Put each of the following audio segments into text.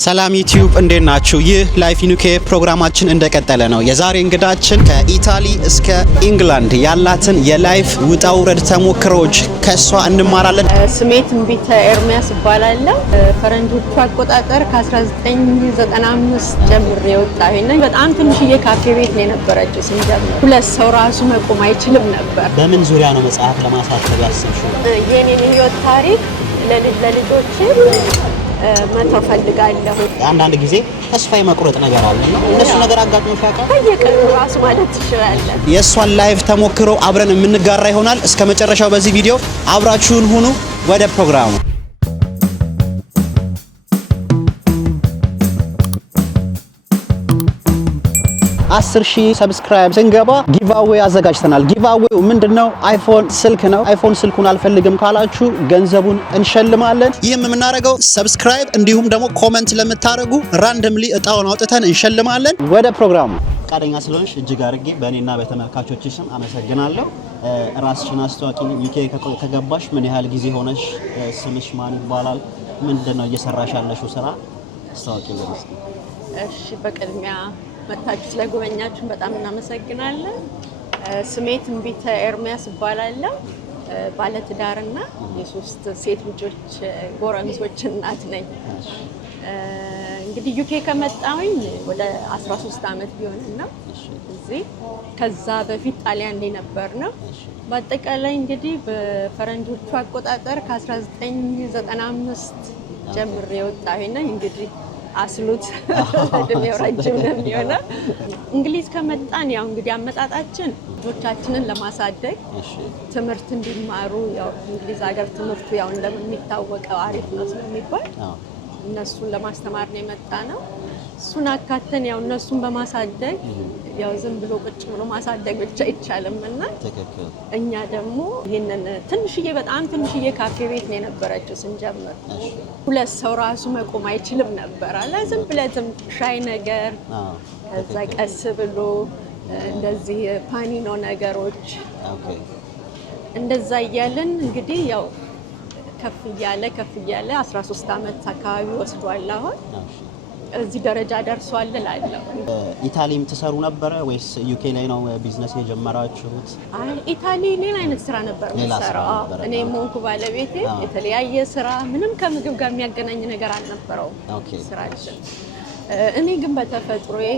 ሰላም ዩቲዩብ እንዴት ናችሁ? ይህ ላይፍ ኢን ዩኬ ፕሮግራማችን እንደቀጠለ ነው። የዛሬ እንግዳችን ከኢታሊ እስከ ኢንግላንድ ያላትን የላይፍ ውጣ ውረድ ተሞክሮች ከሷ እንማራለን። ስሜ ትንቢተ ኤርሚያስ እባላለሁ። ፈረንጆቹ አቆጣጠር ከ1995 ጀምሬ ወጣሁኝ። በጣም ትንሽዬ ካፌ ቤት ነው የነበረችው ስንጀምር። ሁለት ሰው ራሱ መቆም አይችልም ነበር። በምን ዙሪያ ነው መጽሐፍ ለማሳተም ያሰብሽው? የኔን ህይወት ታሪክ ለልጆቼ መተው ፈልጋለሁ። አንዳንድ ጊዜ ተስፋ የመቁረጥ ነገር አለ እና እነሱ ነገር አጋጥሞሽ ያውቃል? በየቀኑ ራሱ ማለት ትችላለህ። የእሷን ላይፍ ተሞክሮ አብረን የምንጋራ ይሆናል። እስከ መጨረሻው በዚህ ቪዲዮ አብራችሁን ሁኑ። ወደ ፕሮግራሙ 10,000 ሰብስክራይብ ስንገባ ጊቫዌይ አዘጋጅተናል። ጊቫዌው ምንድነው? አይፎን ስልክ ነው። አይፎን ስልኩን አልፈልግም ካላችሁ ገንዘቡን እንሸልማለን። ይህም የምናደርገው ሰብስክራይብ እንዲሁም ደግሞ ኮሜንት ለምታደርጉ ራንደምሊ እጣውን አውጥተን እንሸልማለን። ወደ ፕሮግራሙ ፈቃደኛ ስለሆንሽ እጅግ አድርጌ በእኔና በተመልካቾችሽ ስም አመሰግናለሁ። ራስሽን አስተዋቂ። ዩኬ ከገባሽ ምን ያህል ጊዜ ሆነሽ? ስምሽ ማን ይባላል? ምንድነው እየሰራሽ ያለሽው ስራ? አስተዋቂልን እስኪ። እሺ፣ በቅድሚያ መታችሁ ስለጎበኛችሁን በጣም እናመሰግናለን። ስሜ ትንቢተ ኤርሚያስ እባላለሁ። ባለትዳርና የሶስት ሴት ልጆች ጎረምሶች እናት ነኝ። እንግዲህ ዩኬ ከመጣሁኝ ወደ 13 ዓመት ቢሆንም ነው እዚህ። ከዛ በፊት ጣሊያን ላይ ነበር ነው። በአጠቃላይ እንግዲህ በፈረንጆቹ አቆጣጠር ከ1995 ጀምሬ ወጣሁኝ ነኝ። እንግዲህ አስሉት እድሜው ረጅም ነው የሚሆነው። እንግሊዝ ከመጣን ያው እንግዲህ አመጣጣችን ልጆቻችንን ለማሳደግ ትምህርት እንዲማሩ፣ ያው እንግሊዝ ሀገር ትምህርቱ ያው እንደሚታወቀው አሪፍ ነው ስለሚባል እነሱን ለማስተማር ነው የመጣ ነው። እሱን አካተን ያው እነሱን በማሳደግ ያው ዝም ብሎ ቁጭ ብሎ ማሳደግ ብቻ አይቻልምና እኛ ደግሞ ይሄንን በጣም ትንሽዬ ካፌ ቤት ነው የነበረችው ስንጀምር። ሁለት ሰው ራሱ መቆም አይችልም ነበር አለ። ዝም ብለትም ሻይ ነገር፣ ከዛ ቀስ ብሎ እንደዚህ ፓኒኖ ነገሮች እንደዛ እያለን እንግዲህ ያው ከፍ እያለ 13 ዓመት አካባቢ ወስዷል። አሁን እዚህ ደረጃ ደርሷል እላለሁ። ኢታሊም ትሰሩ ነበረ ወይስ ዩኬ ላይ ነው ቢዝነስ የጀመራችሁት? አይ ኢታሊ ሌላ አይነት ስራ ነበር የምሰራው። እኔ ሞንኩ ባለቤቴ የተለያየ ስራ፣ ምንም ከምግብ ጋር የሚያገናኝ ነገር አልነበረውም ስራችን። እኔ ግን በተፈጥሮዬ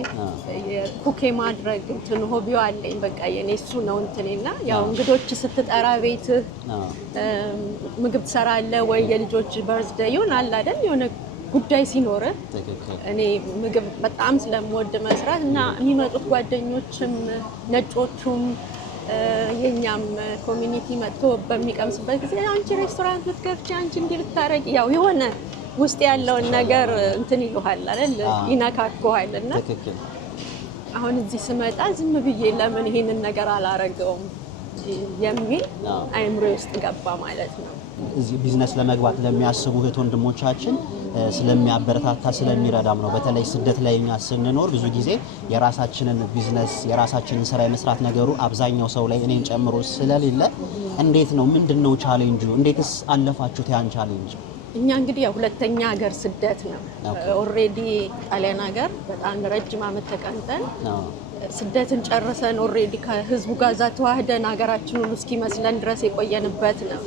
የኩክ ማድረግ እንትን ሆቢው አለኝ። በቃ የኔ እሱ ነው እንትኔና ያው እንግዶች ስትጠራ ቤት ምግብ ትሰራለህ ወይ የልጆች በርዝዴይ ይሆናል አይደል? የሆነ ጉዳይ ሲኖር እኔ ምግብ በጣም ስለምወድ መስራት እና የሚመጡት ጓደኞችም ነጮቹም የኛም ኮሚኒቲ መጥቶ በሚቀምስበት ጊዜ አንቺ ሬስቶራንት ልትከፍቺ፣ አንቺ እንዲህ ልታረጊ፣ ያው የሆነ ውስጥ ያለውን ነገር እንትን ይሉሃል አይደል? ይነካኩሃል። እና አሁን እዚህ ስመጣ ዝም ብዬ ለምን ይሄንን ነገር አላረገውም የሚል አይምሮ ውስጥ ገባ ማለት ነው። እዚህ ቢዝነስ ለመግባት ለሚያስቡ እህት ወንድሞቻችን ስለሚያበረታታ ስለሚረዳም ነው። በተለይ ስደት ላይ እኛ ስንኖር ብዙ ጊዜ የራሳችንን ቢዝነስ የራሳችንን ስራ የመስራት ነገሩ አብዛኛው ሰው ላይ እኔን ጨምሮ ስለሌለ እንዴት ነው? ምንድነው ቻሌንጁ? እንዴትስ አለፋችሁት ያን ቻሌንጅ? እኛ እንግዲህ ያው ሁለተኛ ሀገር ስደት ነው። ኦልሬዲ ጣሊያን ሀገር በጣም ረጅም ዓመት ተቀምጠን ስደትን ጨርሰን ኦልሬዲ ከህዝቡ ጋር ተዋህደን ሀገራችን ሁሉ እስኪመስለን ድረስ የቆየንበት ነው።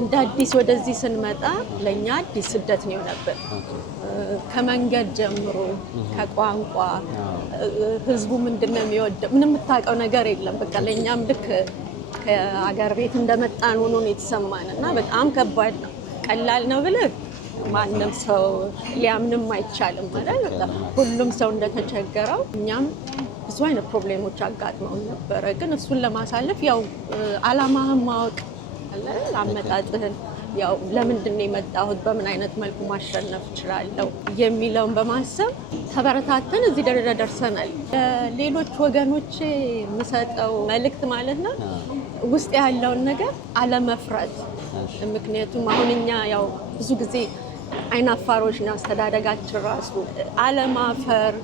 እንደ አዲስ ወደዚህ ስንመጣ ለእኛ አዲስ ስደት ነው የሆነብን። ከመንገድ ጀምሮ ከቋንቋ ህዝቡ ምንድነው የሚወደው ምንም የምታውቀው ነገር የለም። በቃ ለእኛም ልክ ከሀገር ቤት እንደመጣን ሆኖ ነው የተሰማን እና በጣም ከባድ ነው። ቀላል ነው ብለህ ማንም ሰው ሊያምንም አይቻልም ማለት ነው። ሁሉም ሰው እንደተቸገረው እኛም ብዙ አይነት ፕሮብሌሞች አጋጥመውን ነበረ። ግን እሱን ለማሳለፍ ያው አላማህን ማወቅ አለ፣ አመጣጥህን ያው ለምንድን ነው የመጣሁት፣ በምን አይነት መልኩ ማሸነፍ እችላለሁ የሚለውን በማሰብ ተበረታተን እዚህ ደረጃ ደርሰናል። ሌሎች ወገኖች የምሰጠው መልእክት ማለት ነው ውስጥ ያለውን ነገር አለመፍራት። ምክንያቱም አሁን እኛ ያው ብዙ ጊዜ አይናፋሮች ነው አስተዳደጋችን ራሱ አለማፈር።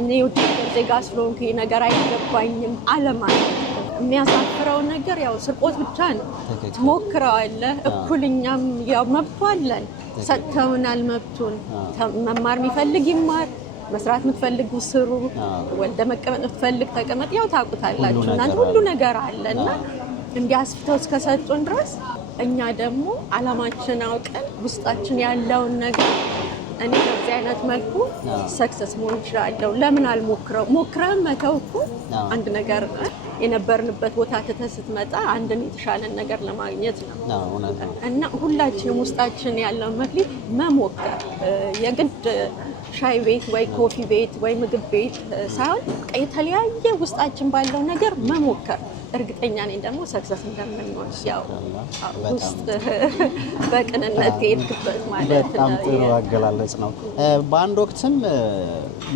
እኔ የውጭ ዜጋ ስለሆንኩ ነገር አይገባኝም አለማለት። የሚያሳፍረው ነገር ያው ስርቆት ብቻ ነው። ትሞክረዋለህ፣ እኩልኛም ያው መብቱ አለን ሰጥተውናል መብቱን። መማር የሚፈልግ ይማር፣ መስራት የምትፈልጉ ስሩ፣ ወልደ መቀመጥ የምትፈልግ ተቀመጥ። ያው ታውቁታላችሁ እናንተ ሁሉ ነገር አለና እንዲያስፍተው እስከሰጡን ድረስ እኛ ደግሞ አላማችን አውቀን ውስጣችን ያለውን ነገር እኔ በዚህ አይነት መልኩ ሰክሰስ መሆን እችላለሁ ለምን አልሞክረው? ሞክረን መተው እኮ አንድ ነገር የነበርንበት ቦታ ትተህ ስትመጣ አንድን የተሻለን ነገር ለማግኘት ነው እና ሁላችንም ውስጣችን ያለውን መክሊት መሞከር የግድ ሻይ ቤት ወይ ኮፊ ቤት ወይ ምግብ ቤት ሳይሆን የተለያየ ውስጣችን ባለው ነገር መሞከር እርግጠኛ ነኝ ደግሞ ሰክሰስ እንደምንሆን ያው ውስጥ በቅንነት የሄድክበት ማለት ነው። በጣም ጥሩ አገላለጽ ነው። በአንድ ወቅትም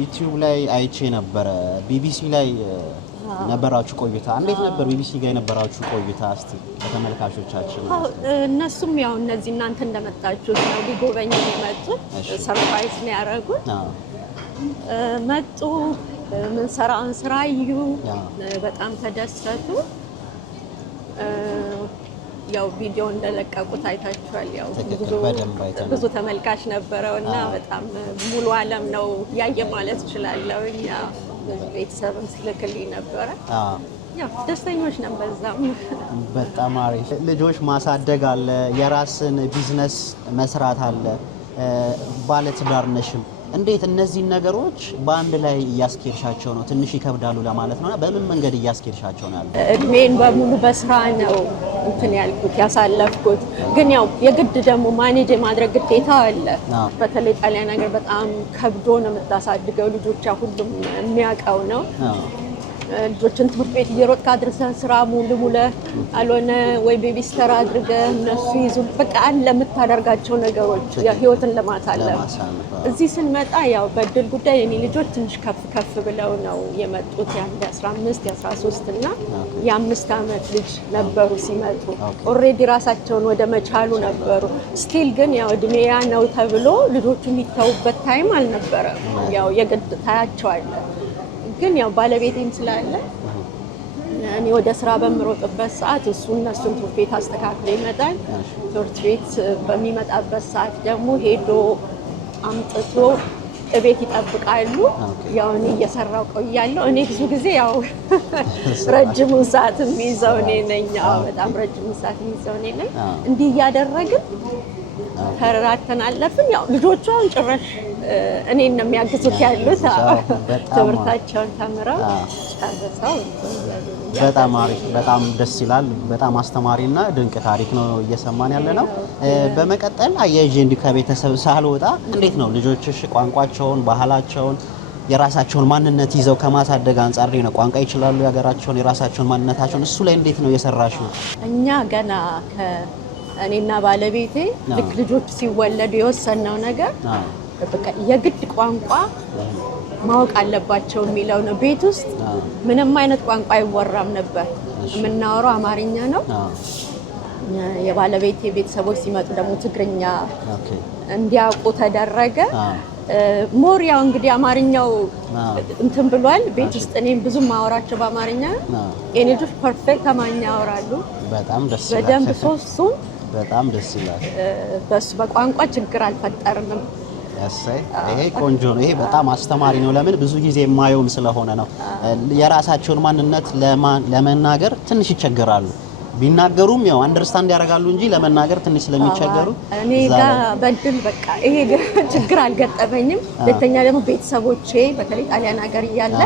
ዩቲዩብ ላይ አይቼ ነበረ ቢቢሲ ላይ ነበራችሁ ቆይታ። እንዴት ነበር ቢቢሲ ጋር የነበራችሁ ቆይታ? እስቲ ለተመልካቾቻችን። እነሱም ያው እነዚህ እናንተ እንደመጣችሁት ነው ሊጎበኙ የመጡት። ሰርፕራይዝ ነው ያደረጉት። መጡ፣ ምን ሰራን ስራ እዩ፣ በጣም ተደሰቱ። ያው ቪዲዮ እንደለቀቁት አይታችኋል። ያው ብዙ ተመልካች ነበረውና በጣም ሙሉ ዓለም ነው ያየ ማለት እችላለሁ። እኛ ቤተሰብን ሲልክልኝ ነበረ። ያው ደስተኞች ነን። በዛም በጣም አሪፍ። ልጆች ማሳደግ አለ፣ የራስን ቢዝነስ መስራት አለ፣ ባለትዳር ነሽም። እንዴት እነዚህን ነገሮች በአንድ ላይ እያስኬድሻቸው ነው? ትንሽ ይከብዳሉ ለማለት ነውና በምን መንገድ እያስኬድሻቸው ነው ያለው? እድሜን በሙሉ በስራ ነው እንትን ያልኩት ያሳለፍኩት። ግን ያው የግድ ደግሞ ማኔጅ የማድረግ ግዴታ አለ። በተለይ ጣሊያን ነገር በጣም ከብዶ ነው የምታሳድገው። ልጆቿ ሁሉም የሚያውቀው ነው። ልጆችን ትምህርት ቤት እየሮጥክ አድርሰህ ስራ ሙሉ አልሆነ ወይ ቤቢስተር አድርገህ እነሱ ይዙ በቃ አለ የምታደርጋቸው ነገሮች ህይወትን ለማሳለፍ። እዚህ ስንመጣ ያው በእድል ጉዳይ የኔ ልጆች ትንሽ ከፍ ብለው ነው የመጡት። የአንድ 15 የ13 እና የ5 ዓመት ልጅ ነበሩ ሲመጡ። ኦልሬዲ ራሳቸውን ወደ መቻሉ ነበሩ። ስቲል ግን ያው እድሜያ ነው ተብሎ ልጆቹ የሚተውበት ታይም አልነበረም። ያው የግድ ታያቸዋለህ። ግን ያው ባለቤቴም ስላለ እኔ ወደ ስራ በምሮጥበት ሰዓት እሱ እነሱን ትምህርት ቤት አስተካክሎ ይመጣል። ትምህርት ቤት በሚመጣበት ሰዓት ደግሞ ሄዶ አምጥቶ እቤት ይጠብቃሉ። ያው እኔ እየሰራው ቆያለሁ። እኔ ብዙ ጊዜ ያው ረጅሙን ሰዓት የሚይዘው እኔ ነኝ። በጣም ረጅሙን ሰዓት የሚይዘው እኔ ነኝ። እንዲህ እያደረግን ተራራተን አለፍን። ያው ልጆቹ አሁን ጭራሽ እኔን ነው የሚያግዙት ያሉት። ትምህርታቸውን ተምረው ጨርሰው በጣም አሪፍ፣ በጣም ደስ ይላል። በጣም አስተማሪና ድንቅ ታሪክ ነው እየሰማን ያለ ነው። በመቀጠል አያይዤ እንዲህ ከቤተሰብ ሳልወጣ እንዴት ነው ልጆችሽ ቋንቋቸውን፣ ባህላቸውን፣ የራሳቸውን ማንነት ይዘው ከማሳደግ አንጻር ነው? ቋንቋ ይችላሉ፣ የሀገራቸውን የራሳቸውን ማንነታቸውን እሱ ላይ እንዴት ነው የሰራሽው? እኛ ገና እኔና ባለቤቴ ልክ ልጆች ሲወለዱ የወሰነው ነገር በቃ የግድ ቋንቋ ማወቅ አለባቸው የሚለው ነው። ቤት ውስጥ ምንም አይነት ቋንቋ አይወራም ነበር። የምናወራው አማርኛ ነው። የባለቤቴ ቤተሰቦች ሲመጡ ደግሞ ትግርኛ እንዲያውቁ ተደረገ። ሞር ያው እንግዲህ አማርኛው እንትን ብሏል። ቤት ውስጥ እኔም ብዙ ማወራቸው በአማርኛ የኔ ልጆች ፐርፌክት አማርኛ ያወራሉ። በጣም ደስ ይላል። በደንብ ሶስቱም በጣም ደስ ይላል። በሱ በቋንቋ ችግር አልፈጠርንም። ይሄ ቆንጆ ነው። ይሄ በጣም አስተማሪ ነው። ለምን ብዙ ጊዜ የማየውም ስለሆነ ነው። የራሳቸውን ማንነት ለመናገር ትንሽ ይቸገራሉ። ቢናገሩም ያው አንደርስታንድ ያደርጋሉ እንጂ ለመናገር ትንሽ ስለሚቸገሩ እኔ ጋር በድል በቃ ይሄ ችግር አልገጠመኝም። ሁለተኛ ደግሞ ቤተሰቦቼ በተለይ ጣሊያን ሀገር እያለ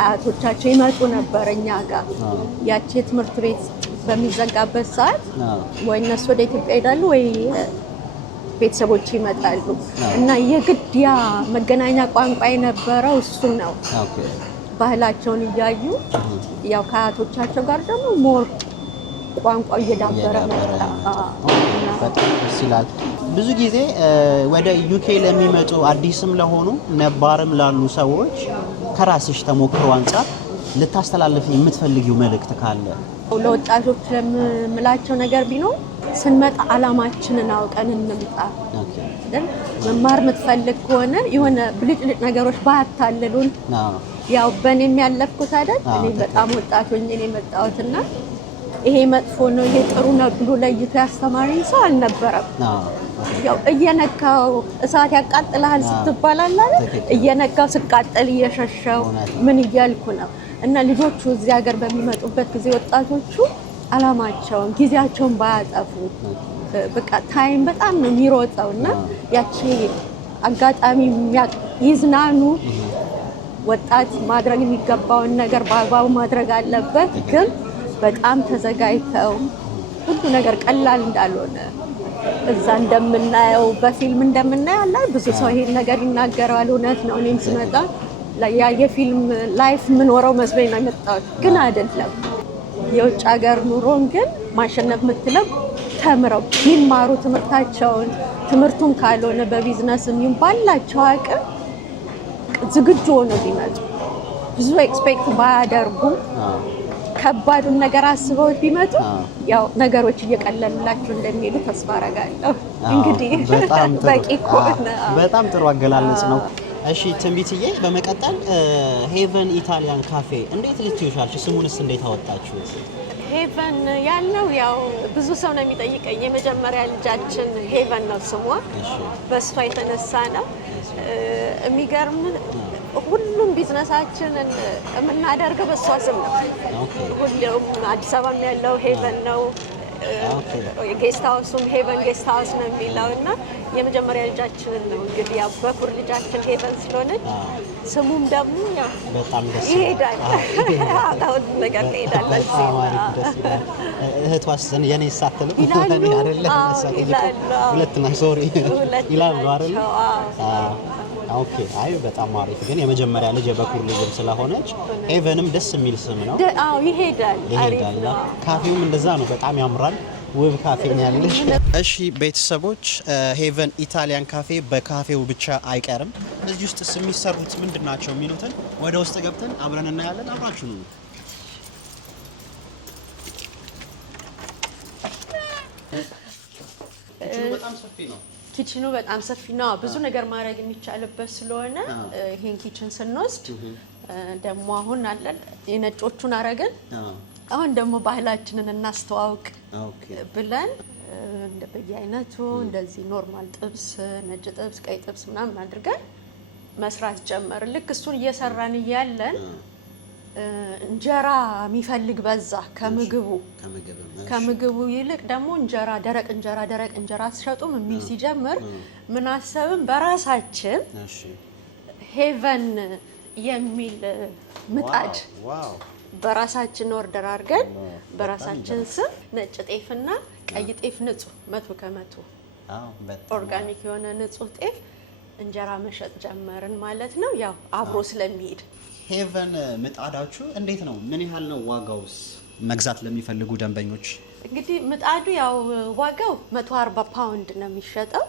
አያቶቻቸው ይመጡ ነበር እኛ ጋር። ያቺ ትምህርት ቤት በሚዘጋበት ሰዓት ወይ እነሱ ወደ ኢትዮጵያ ይሄዳሉ ወይ ቤተሰቦች ይመጣሉ እና የግድ ያ መገናኛ ቋንቋ የነበረው እሱ ነው። ባህላቸውን እያዩ ያው ከአያቶቻቸው ጋር ደግሞ ሞር ቋንቋው እየዳበረ መጣ። በጣም ደስ ይላል። ብዙ ጊዜ ወደ ዩኬ ለሚመጡ አዲስም ለሆኑ ነባርም ላሉ ሰዎች ከራስሽ ተሞክሮ አንጻር ልታስተላልፍ የምትፈልጊው መልእክት ካለ? ለወጣቶች የምላቸው ነገር ቢኖር ስንመጣ አላማችንን አውቀን እንምጣ። መማር የምትፈልግ ከሆነ የሆነ ብልጭልጭ ነገሮች ባያታልሉን። ያው በእኔም ያለፍኩት አይደል እኔ በጣም ወጣት ሆኜ ነው የመጣሁትና ይሄ መጥፎ ነው ይሄ ጥሩ ነው ብሎ ለይቶ ያስተማረኝ ሰው አልነበረም። ያው እየነካው እሳት ያቃጥላል ስትባል አይደል? እየነካው ስቃጠል እየሸሸው ምን እያልኩ ነው። እና ልጆቹ እዚህ ሀገር በሚመጡበት ጊዜ ወጣቶቹ አላማቸውን ጊዜያቸውን ባያጠፉ በቃ ታይም በጣም ነው የሚሮጠው እና ያቺ አጋጣሚ ይዝናኑ። ወጣት ማድረግ የሚገባውን ነገር በአግባቡ ማድረግ አለበት። ግን በጣም ተዘጋጅተው ሁሉ ነገር ቀላል እንዳልሆነ እዛ እንደምናየው በፊልም እንደምናየው አለ ብዙ ሰው ይሄን ነገር ይናገራል። እውነት ነው። እኔም ስመጣ የፊልም ላይፍ የምኖረው መስሎኝ ነው የመጣሁት፣ ግን አይደለም። የውጭ ሀገር ኑሮን ግን ማሸነፍ የምትለው ተምረው ቢማሩ ትምህርታቸውን ትምህርቱን ካልሆነ በቢዝነስም ይሁን ባላቸው አቅም ዝግጁ ሆነው ቢመጡ ብዙ ኤክስፔክት ባያደርጉም ከባዱን ነገር አስበው ቢመጡ ያው ነገሮች እየቀለሉላቸው እንደሚሄዱ ተስፋ አደርጋለሁ። እንግዲህ በቂ ከሆነ በጣም ጥሩ አገላለጽ ነው። እሺ ትንቢትዬ፣ በመቀጠል ሄቨን ኢታሊያን ካፌ እንዴት ልትዩሻልሽ? ስሙንስ እንዴት አወጣችሁት? ሄቨን ያለው ያው ብዙ ሰው ነው የሚጠይቀኝ። የመጀመሪያ ልጃችን ሄቨን ነው ስሟ፣ በእሷ የተነሳ ነው። የሚገርም ሁሉም ቢዝነሳችንን የምናደርገው በእሷ ስም ነው። ሁሉም አዲስ አበባ ያለው ሄቨን ነው። ጌስት ሃውሱም ሄቨን ጌስት ሃውስ ነው የሚለው እና የመጀመሪያ ልጃችንን ነው እንግዲህ ያው በኩር ልጃችን ሄቨን ስለሆነች ስሙም ደግሞ ያው በጣም ደስ ይሄዳል። አሁን ነገር ይሄዳል። እህቷስ የኔ ሳትልም እኔ አይደለም ሁለት ነው ሶሪ ይላሉ አይደል? ኦኬ። አይ በጣም አሪፍ። ግን የመጀመሪያ ልጅ የበኩር ልጅም ስለሆነች ሄቨንም ደስ የሚል ስም ነው። አዎ ይሄዳል። አሪፍ ነው። ካፌውም እንደዛ ነው፣ በጣም ያምራል። ውብ ካፌ ነው ያለሽ። እሺ ቤተሰቦች፣ ሄቨን ኢታሊያን ካፌ በካፌው ብቻ አይቀርም። እዚህ ውስጥ የሚሰሩት ምንድናቸው የሚሉትን ወደ ውስጥ ገብተን አብረን እናያለን። አብራችሁ ነው። በጣም ሰፊ ነው። ኪችኑ በጣም ሰፊ ነው። ብዙ ነገር ማድረግ የሚቻልበት ስለሆነ ይሄን ኪችን ስንወስድ ደግሞ አሁን አለን የነጮቹን አረግን። አሁን ደግሞ ባህላችንን እናስተዋውቅ ብለን በየአይነቱ እንደዚህ ኖርማል ጥብስ፣ ነጭ ጥብስ፣ ቀይ ጥብስ ምናምን አድርገን መስራት ጀመር። ልክ እሱን እየሰራን እያለን እንጀራ የሚፈልግ በዛ ከምግቡ ይልቅ ደግሞ እንጀራ ደረቅ እንጀራ አትሸጡም የሚል ሲጀምር ምን አሰብን በራሳችን ሄቨን የሚል ምጣድ በራሳችን ኦርደር አድርገን በራሳችን ስም ነጭ ጤፍና ቀይ ጤፍ ንጹህ 100% ኦርጋኒክ የሆነ ንጹህ ጤፍ እንጀራ መሸጥ ጀመርን ማለት ነው። ያው አብሮ ስለሚሄድ ሄቨን ምጣዳችሁ እንዴት ነው? ምን ያህል ነው ዋጋውስ? መግዛት ለሚፈልጉ ደንበኞች እንግዲህ ምጣዱ ያው ዋጋው 140 ፓውንድ ነው የሚሸጠው።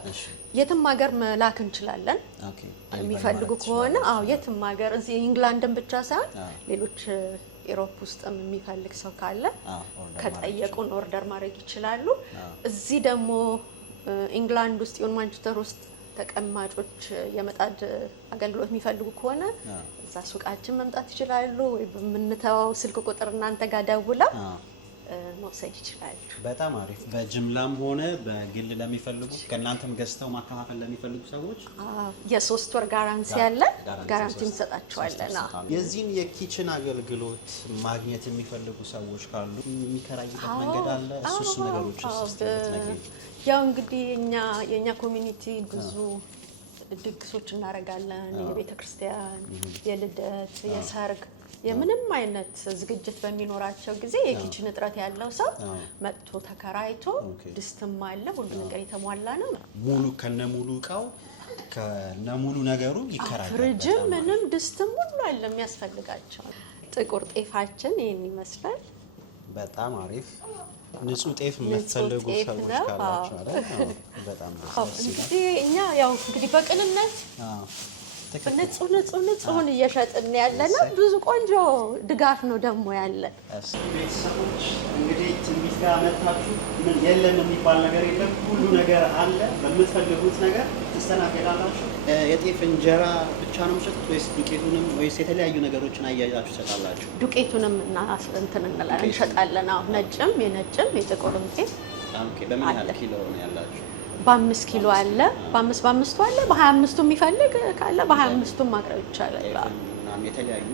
የትም ሀገር መላክ እንችላለን የሚፈልጉ ከሆነ። አዎ የትም ሀገር፣ እዚህ ኢንግላንድን ብቻ ሳይሆን ሌሎች ኢሮፕ ውስጥም የሚፈልግ ሰው ካለ ከጠየቁን ኦርደር ማድረግ ይችላሉ። እዚህ ደግሞ ኢንግላንድ ውስጥ ይሁን ማንቸስተር ውስጥ ተቀማጮች የምጣድ አገልግሎት የሚፈልጉ ከሆነ እዛ ሱቃችን መምጣት ይችላሉ፣ ወይ በምንተዋው ስልክ ቁጥር እናንተ ጋር ደውለው መውሰድ ይችላሉ። በጣም አሪፍ። በጅምላም ሆነ በግል ለሚፈልጉ ከእናንተም ገዝተው ማከፋፈል ለሚፈልጉ ሰዎች የ3 ወር ጋራንቲ አለ። ጋራንቲ እንሰጣቸዋለን። የዚህን የኪችን አገልግሎት ማግኘት የሚፈልጉ ሰዎች ካሉ የሚከራይበት መንገድ አለ? እሱስ ነገሮች ያው እንግዲህ የኛ ኮሚኒቲ ብዙ ድግሶች እናደርጋለን። የቤተክርስቲያን፣ የልደት፣ የሰርግ፣ የምንም አይነት ዝግጅት በሚኖራቸው ጊዜ የኪችን እጥረት ያለው ሰው መጥቶ ተከራይቶ ድስትም አለ፣ ሁሉ ነገር የተሟላ ነው። ሙሉ ከነሙሉ እቃው ከነሙሉ ነገሩ ይከራያል። ፍሪጅም ምንም ድስትም ሁሉ አለ የሚያስፈልጋቸው። ጥቁር ጤፋችን ይሄን ይመስላል። በጣም አሪፍ። ንጹህ ጤፍ የምትፈልጉ ሰዎች ካላችሁ አይደል? በጣም ደስ ይላል። እኛ ያው እንግዲህ በቅንነት ንጹህ እየሸጥን ያለና ብዙ ቆንጆ ድጋፍ ነው ደግሞ ያለን። ቤተሰቦች እንግዲህ ትንቢት ጋር መጣችሁ ምን የለም የሚባል ነገር የለም። ሁሉ ነገር አለ። በምትፈልጉት ነገር ትስተናገዳላችሁ። የጤፍ እንጀራ ብቻ ነው የምትሸጡት ወይስ ዱቄቱንም ወይስ የተለያዩ ነገሮችን አያይዛችሁ ትሸጣላችሁ? ዱቄቱንም እንሸጣለን። አዎ ነጭም የጥቁርም ጤፍ። ኦኬ። በምን ያህል ኪሎ ነው ያላችሁ? በ5 ኪሎ አለ፣ በ5 አለ፣ በ25 የሚፈልግ ካለ በ25 ማቅረብ ይቻላል።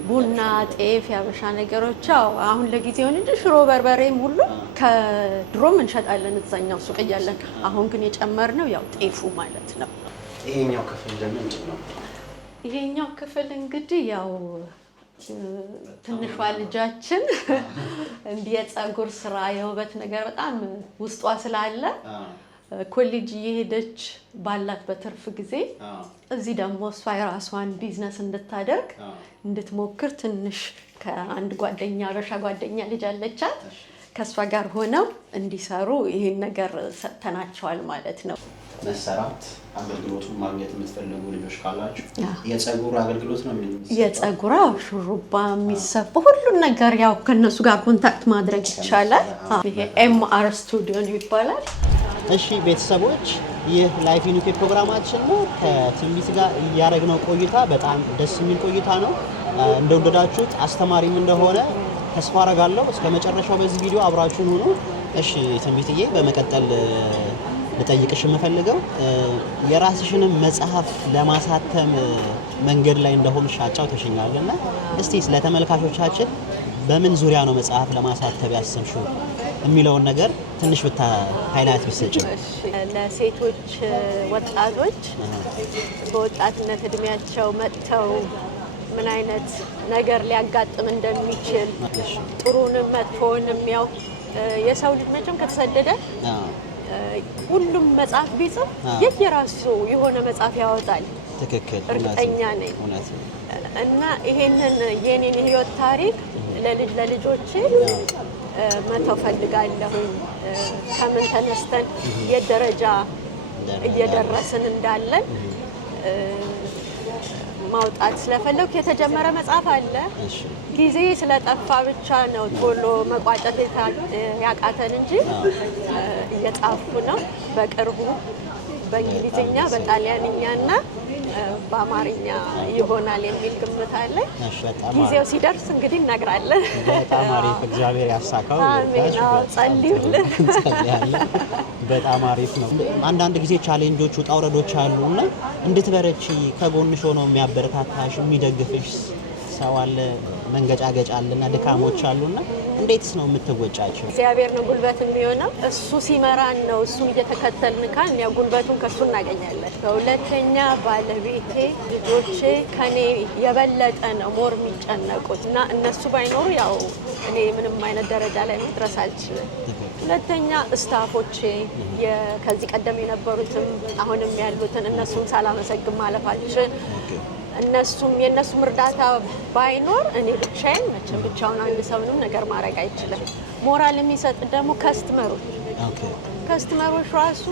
ቡና፣ ጤፍ፣ ያበሻ ነገሮች አሁን ለጊዜው እንጂ ሽሮ በርበሬም ሁሉ ከድሮም እንሸጣለን እዛኛው ሱቅ እያለን። አሁን ግን የጨመርነው ያው ጤፉ ማለት ነው። ይሄኛው ክፍል ለምንድን ነው? ይሄኛው ክፍል እንግዲህ ያው ትንሿ ልጃችን እንዲህ የፀጉር ስራ የውበት ነገር በጣም ውስጧ ስላለ ኮሌጅ እየሄደች ባላት በትርፍ ጊዜ እዚህ ደግሞ እሷ የራሷን ቢዝነስ እንድታደርግ እንድትሞክር ትንሽ ከአንድ ጓደኛ አበሻ ጓደኛ ልጅ አለቻት ከሷ ጋር ሆነው እንዲሰሩ ይሄን ነገር ሰጥተናቸዋል ማለት ነው። መሰራት አገልግሎቱን ማግኘት የምትፈልጉ ልጆች ካላችሁ የፀጉር አገልግሎት ነው የሚሰጠው። የፀጉር ሹሩባ የሚሰፋ ሁሉ ነገር ያው ከነሱ ጋር ኮንታክት ማድረግ ይቻላል። ይሄ ኤምአር ስቱዲዮ ይባላል። እሺ ቤተሰቦች ይህ ላይፍ ኢን ዩኬ ፕሮግራማችን ነው። ከትንቢት ጋር ያደረግነው ቆይታ በጣም ደስ የሚል ቆይታ ነው። እንደወደዳችሁት አስተማሪም እንደሆነ ተስፋ አደርጋለሁ። እስከ መጨረሻው በዚህ ቪዲዮ አብራችሁን ሁኑ። እሺ ትንቢትዬ በመቀጠል ልጠይቅሽ የምፈልገው የራስሽንም መጽሐፍ ለማሳተም መንገድ ላይ እንደሆንሽ አጫውተሽኛልና እስቲ ስለ ተመልካቾቻችን በምን ዙሪያ ነው መጽሐፍ ለማሳተም ያሰብሽው የሚለውን ነገር ትንሽ ሃይላይት ቢሰጪ። ለሴቶች ወጣቶች በወጣትነት እድሜያቸው መጥተው ምን አይነት ነገር ሊያጋጥም እንደሚችል ጥሩንም መጥፎውንም ያው የሰው ልጅ መቼም ከተሰደደ ሁሉም መጽሐፍ ቢጽፍ የየራሱ የሆነ መጽሐፍ ያወጣል። ትክክል፣ እርግጠኛ ነኝ። እና ይሄንን የኔን ህይወት ታሪክ ለልጆቼ መተው ፈልጋለሁ። ከምን ተነስተን የደረጃ እየደረስን እንዳለን ማውጣት ስለፈለኩ የተጀመረ መጽሐፍ አለ። ጊዜ ስለጠፋ ብቻ ነው ቶሎ መቋጨት ያቃተን እንጂ እየጻፉ ነው። በቅርቡ በእንግሊዝኛ በጣሊያንኛና በአማርኛ ይሆናል የሚል ግምት አለ። ጊዜው ሲደርስ እንግዲህ እነግራለን። በጣም አሪፍ፣ እግዚአብሔር ያሳካው። አሜን። ጸልዩልን። በጣም አሪፍ ነው። አንዳንድ ጊዜ ቻሌንጆች ውጣ ውረዶች አሉና እንድትበረቺ ከጎንሽ ሆኖ የሚያበረታታሽ የሚደግፍሽ ሰው አለ፣ መንገጫገጭ አለና ድካሞች አሉና እንዴትስ ነው የምትወጫቸው? እግዚአብሔር ነው ጉልበት የሚሆነው። እሱ ሲመራን ነው። እሱን እየተከተልን ካልን ያው ጉልበቱን ከሱ እናገኛለን። በሁለተኛ ባለቤቴ፣ ልጆቼ ከኔ የበለጠ ነው ሞር የሚጨነቁት እና እነሱ ባይኖሩ ያው እኔ ምንም አይነት ደረጃ ላይ መድረስ አልችልም። ሁለተኛ ስታፎቼ ከዚህ ቀደም የነበሩትም አሁንም ያሉትን እነሱን ሳላመሰግን ማለፍ አልችልም። የእነሱም እርዳታ ባይኖር እኔ ብቻዬን መቼም ብቻውን አንድ ሰው ምንም ነገር ማድረግ አይችልም። ሞራል የሚሰጥ ደግሞ ከስተመሮች ራሱ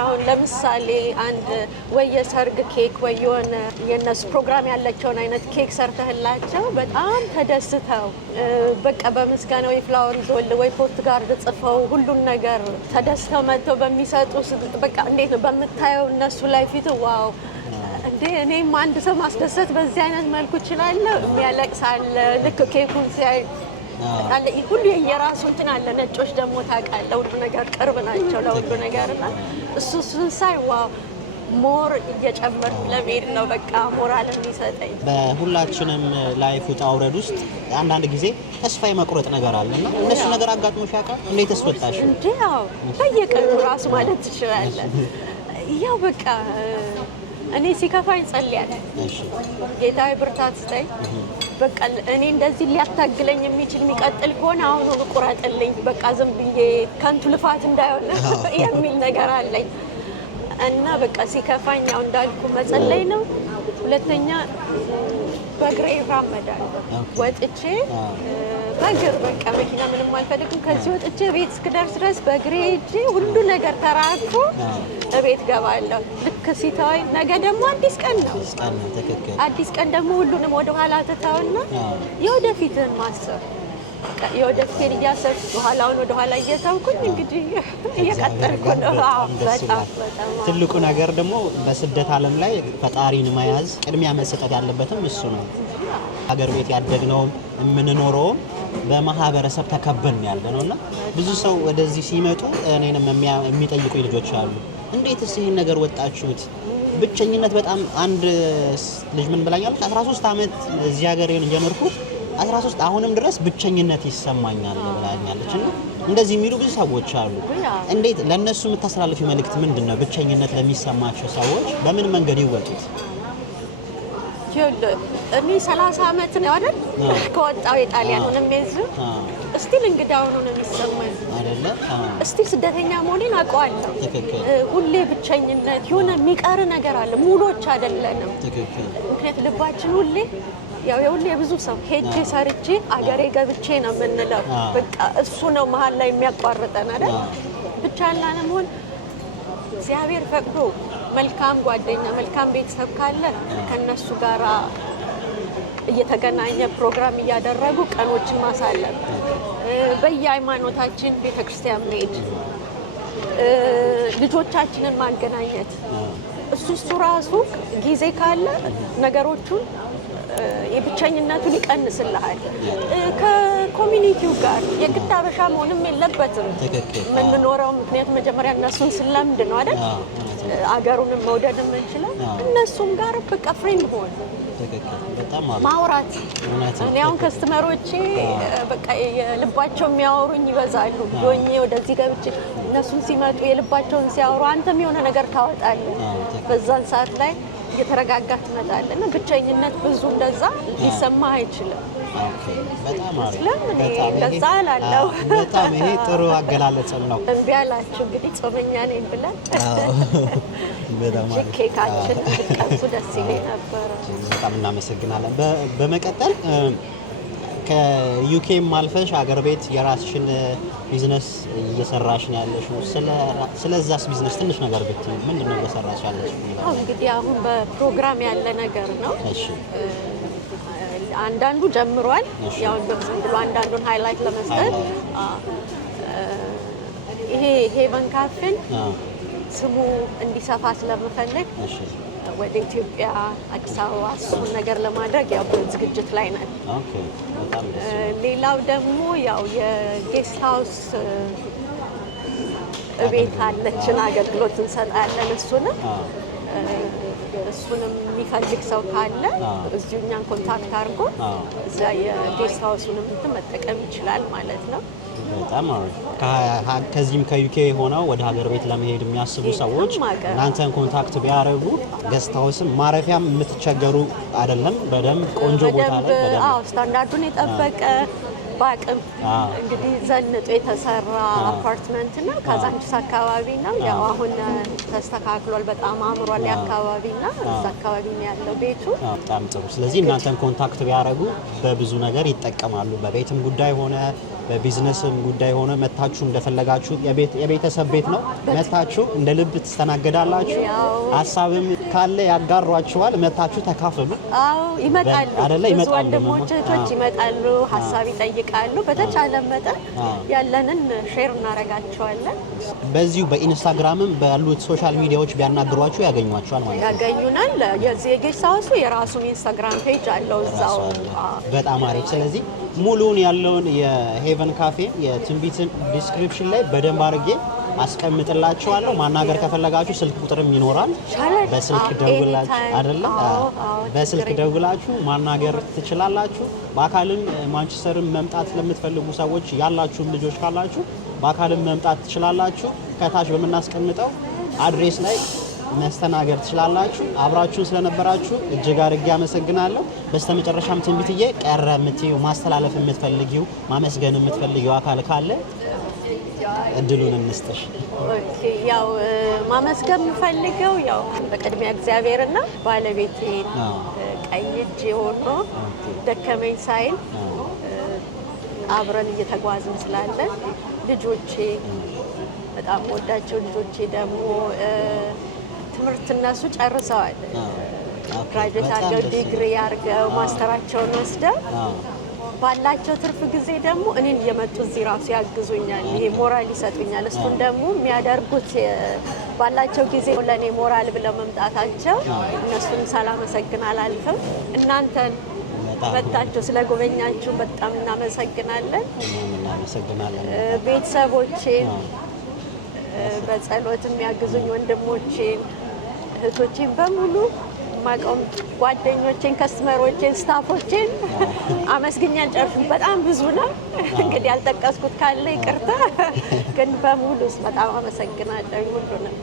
አሁን ለምሳሌ አንድ ወይ የሰርግ ኬክ ወይ የሆነ የእነሱ ፕሮግራም ያላቸውን አይነት ኬክ ሰርተህላቸው በጣም ተደስተው በቃ በምስጋና ወይ ፍላወር ይዞል ወይ ፖስት ጋርድ ጽፈው ሁሉን ነገር ተደስተው መጥተው በሚሰጡ በቃ እንዴት ነው በምታየው እነሱ ላይ ፊት ዋው እንዴ እኔም አንድ ሰው ማስደሰት በዚህ አይነት መልኩ እችላለሁ። የሚያለቅስ አለ ልክ ኬኩን ሲያይ አለ ሁሉ የራሱ እንትን አለ። ነጮች ደግሞ ታውቃለህ ሁሉ ነገር ቅርብ ናቸው ለሁሉ ነገርና እሱን ሳይ ዋው ሞር እየጨመርኩ ለመሄድ ነው በቃ ሞራል የሚሰጠኝ። በሁላችንም ላይፍ ውጣ ውረድ ውስጥ አንዳንድ ጊዜ ተስፋ የመቁረጥ ነገር አለና እነሱ ነገር አጋጥሞሽ ያውቃል? እንዴት ተስወጣሽ? እንዴ ያው በየቀኑ ራሱ ማለት ትችላለህ። ያው በቃ እኔ ሲከፋኝ ጸልያለሁ። ጌታዬ ብርታት ስጠኝ፣ በቃ እኔ እንደዚህ ሊያታግለኝ የሚችል የሚቀጥል ከሆነ አሁኑን ቁረጥልኝ፣ በቃ ዝም ብዬ ከንቱ ልፋት እንዳይሆን የሚል ነገር አለኝ እና በቃ ሲከፋኝ ያው እንዳልኩ መጸለይ ነው። ሁለተኛ በእግሬ እራመዳለሁ። ወጥቼ በእግር በቃ መኪና ምንም አልፈልግም። ከዚህ ወጥቼ ቤት እስክደርስ ድረስ በእግሬ ሄጄ ሁሉ ነገር ተራግፎ ቤት ገባለሁ። ልክ ሲተወኝ ነገ ደግሞ አዲስ ቀን ነው። አዲስ ቀን ደግሞ ሁሉንም ወደኋላ ትተውና የወደፊትን ማሰብ የወደፊትን እያሰብኩ በኋላውን ወደኋላ እየተውኩኝ እንግዲህ እየቀጠልኩ ነው። በጣም ትልቁ ነገር ደግሞ በስደት ዓለም ላይ ፈጣሪን መያዝ ቅድሚያ መሰጠት ያለበትም እሱ ነው። ሀገር ቤት ያደግነውም የምንኖረውም በማህበረሰብ ተከበን ያለ ነውና ብዙ ሰው ወደዚህ ሲመጡ እኔንም የሚጠይቁኝ ልጆች አሉ። እንዴትስ ይሄን ነገር ወጣችሁት? ብቸኝነት በጣም አንድ ልጅ ምን ብላኛለች? 13 አመት እዚህ ሀገር እየኖርኩት 13 አሁንም ድረስ ብቸኝነት ይሰማኛል ብላኛለች። እና እንደዚህ የሚሉ ብዙ ሰዎች አሉ። እንዴት ለነሱ የምታስተላልፊው መልእክት ምንድነው? ብቸኝነት ለሚሰማቸው ሰዎች በምን መንገድ ይወጡት? እኔ 30 አመት ነው አይደል ከወጣው የጣሊያኑንም የዚህ እስቲል እንግዲህ አሁን ነው የሚሰማኝ አይደለ? እስቲል ስደተኛ መሆኔን አውቀዋለሁ። ሁሌ ብቸኝነት የሆነ የሚቀር ነገር አለ። ሙሉዎች አይደለንም። ምክንያቱም ልባችን ሁሌ ያው የሁሌ ብዙ ሰው ሄጄ ሰርቼ አገሬ ገብቼ ነው የምንለው። በቃ እሱ ነው መሀል ላይ የሚያቋርጠን አይደል? ብቻ ላለመሆን እግዚአብሔር ፈቅዶ መልካም ጓደኛ መልካም ቤተሰብ ካለ ከነሱ ጋራ እየተገናኘ ፕሮግራም እያደረጉ ቀኖችን ማሳለፍ፣ በየሃይማኖታችን ቤተክርስቲያን መሄድ፣ ልጆቻችንን ማገናኘት እሱ ራሱ ጊዜ ካለ ነገሮቹን የብቸኝነቱን ይቀንስልሃል። ከኮሚኒቲው ጋር የግድ አበሻ መሆንም የለበትም የምንኖረው። ምክንያቱም መጀመሪያ እነሱን ስለምድ ነው አይደል አገሩንም መውደድ የምንችለው። እነሱም ጋር በቃ ፍሬንድ መሆን ማውራት። እኔ አሁን ከስተመሮቼ በቃ የልባቸው የሚያወሩኝ ይበዛሉ። ዶኜ ወደዚህ ገብቼ እነሱን ሲመጡ የልባቸውን ሲያወሩ አንተም የሆነ ነገር ታወጣለህ። በዛን ሰዓት ላይ እየተረጋጋ ትመጣለህ እና ብቸኝነት ብዙ እንደዛ ሊሰማ አይችልም። በጣም አሪፍ እንደዛ እላለሁ። በጣም ይሄ ጥሩ አገላለጽ ነው። እምቢ አላችሁ እንግዲህ ጾመኛ ነኝ ብለን በጣም አሪፍ ኬካችን ቀንሱ ደስ ይለኝ ነበር። በጣም እናመሰግናለን። በመቀጠል ከዩኬም አልፈሽ አገር ቤት የራስሽን ቢዝነስ እየሰራሽ ነው ያለሽው። ስለዛስ ቢዝነስ ትንሽ ነገር ብትይ ምንድነው እየሰራሽ ያለሽ? እንግዲህ አሁን በፕሮግራም ያለ ነገር ነው። እሺ አንዳንዱ ጀምሯል። ያው ዝም ብሎ አንዳንዱን ሃይላይት ለመስጠት ይሄ ሄቨን ካፌን ስሙ እንዲሰፋ ስለምፈልግ ወደ ኢትዮጵያ አዲስ አበባ እሱን ነገር ለማድረግ ያው ዝግጅት ላይ ነን። ሌላው ደግሞ ያው የጌስት ሃውስ ቤት አለችን፣ አገልግሎት እንሰጣለን። እሱንም የሚፈልግ ሰው ካለ እዚሁ እኛን ኮንታክት አድርጎ እዛ የጌስት ሃውሱንም መጠቀም ይችላል ማለት ነው። በጣም አሪፍ። ከዚህም ከዩኬ ሆነው ወደ ሀገር ቤት ለመሄድ የሚያስቡ ሰዎች እናንተን ኮንታክት ቢያደርጉ ጌስት ሃውስም ማረፊያም የምትቸገሩ አይደለም። በደንብ ቆንጆ ቦታ ላይ በደንብ ስታንዳርዱን የጠበቀ በአቅም እንግዲህ ዘንጦ የተሰራ አፓርትመንት ነው። ካዛንቺስ አካባቢ ነው። ያው አሁን ተስተካክሏል፣ በጣም አምሯል አካባቢና እዛ አካባቢ ነው ያለው ቤቱ። በጣም ጥሩ። ስለዚህ እናንተን ኮንታክት ቢያደርጉ በብዙ ነገር ይጠቀማሉ። በቤትም ጉዳይ ሆነ በቢዝነስም ጉዳይ ሆነ መታችሁ እንደፈለጋችሁ የቤተሰብ ቤት ነው። መታችሁ እንደ ልብ ትስተናገዳላችሁ። ሀሳብም ካለ ያጋሯችኋል። መታችሁ ተካፈሉ። አዎ ይመጣሉ። አይደለ? ይመጣሉ። ወንድሞች እህቶች ይመጣሉ፣ ሀሳብ ይጠይቃሉ። በተቻለ መጠን ያለንን ሼር እናረጋቸዋለን። በዚሁ በኢንስታግራምም ባሉት ሶሻል ሚዲያዎች ቢያናግሯችሁ ያገኟችኋል ማለት ነው። ያገኙናል። የዚህ የጌስት ሃውሱ የራሱን ኢንስታግራም ፔጅ አለው እዛው። በጣም አሪፍ። ስለዚህ ሙሉውን ያለውን የሄቨን ካፌ የትንቢትን ዲስክሪፕሽን ላይ በደንብ አድርጌ አስቀምጥላችኋለሁ። ማናገር ከፈለጋችሁ ስልክ ቁጥርም ይኖራል። በስልክ ደውላችሁ አይደለ? በስልክ ደውላችሁ ማናገር ትችላላችሁ። በአካልም ማንቸስተርም መምጣት ለምትፈልጉ ሰዎች ያላችሁም ልጆች ካላችሁ በአካልም መምጣት ትችላላችሁ። ከታች በምናስቀምጠው አድሬስ ላይ መስተናገር ትችላላችሁ። አብራችሁን ስለነበራችሁ እጅግ አድርጌ አመሰግናለሁ። በስተመጨረሻም ትንቢትዬ ቀረ የምትይው ማስተላለፍ የምትፈልጊው ማመስገን የምትፈልጊው አካል ካለ እድሉን እንስጥሽ። ኦኬ፣ ያው ማመስገን የምፈልገው ያው በቅድሚያ እግዚአብሔርና ባለቤቴ ቀኝ እጅ ሆኖ ደከመኝ ሳይል አብረን እየተጓዝን ስላለን ልጆቼ በጣም ወዳቸው ልጆቼ ደግሞ ትምህርት እነሱ ጨርሰዋል። ግራጁዌት አድርገው ዲግሪ አድርገው ማስተራቸውን ወስደው ባላቸው ትርፍ ጊዜ ደግሞ እኔን እየመጡ እዚህ ራሱ ያግዙኛል። ይሄ ሞራል ይሰጡኛል። እሱን ደግሞ የሚያደርጉት ባላቸው ጊዜ ለእኔ ሞራል ብለው መምጣታቸው እነሱን ሳላመሰግን አላልፍም። እናንተን መጣችሁ ስለጎበኛችሁ በጣም እናመሰግናለን። ቤተሰቦቼን በጸሎት የሚያግዙኝ ወንድሞቼን እህቶቼን በሙሉ ማቆም ጓደኞቼን ከስተመሮቼን ስታፎቼን አመስግኛ ጨርሹ በጣም ብዙ ነው እንግዲህ ያልጠቀስኩት ካለ ይቅርታ ግን በሙሉ በጣም አመሰግናለሁ ሁሉንም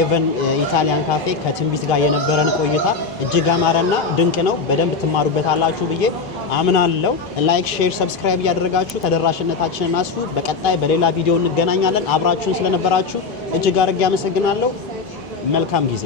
ኤቨን ኢታሊያን ካፌ ከትንቢት ጋር የነበረን ቆይታ እጅግ አማረና ድንቅ ነው በደንብ ትማሩበታላችሁ ብዬ አምናለሁ ላይክ ሼር ሰብስክራይብ ያደረጋችሁ ተደራሽነታችንን አስፉ በቀጣይ በሌላ ቪዲዮ እንገናኛለን አብራችሁን ስለነበራችሁ እጅግ አድርጌ አመሰግናለሁ መልካም ጊዜ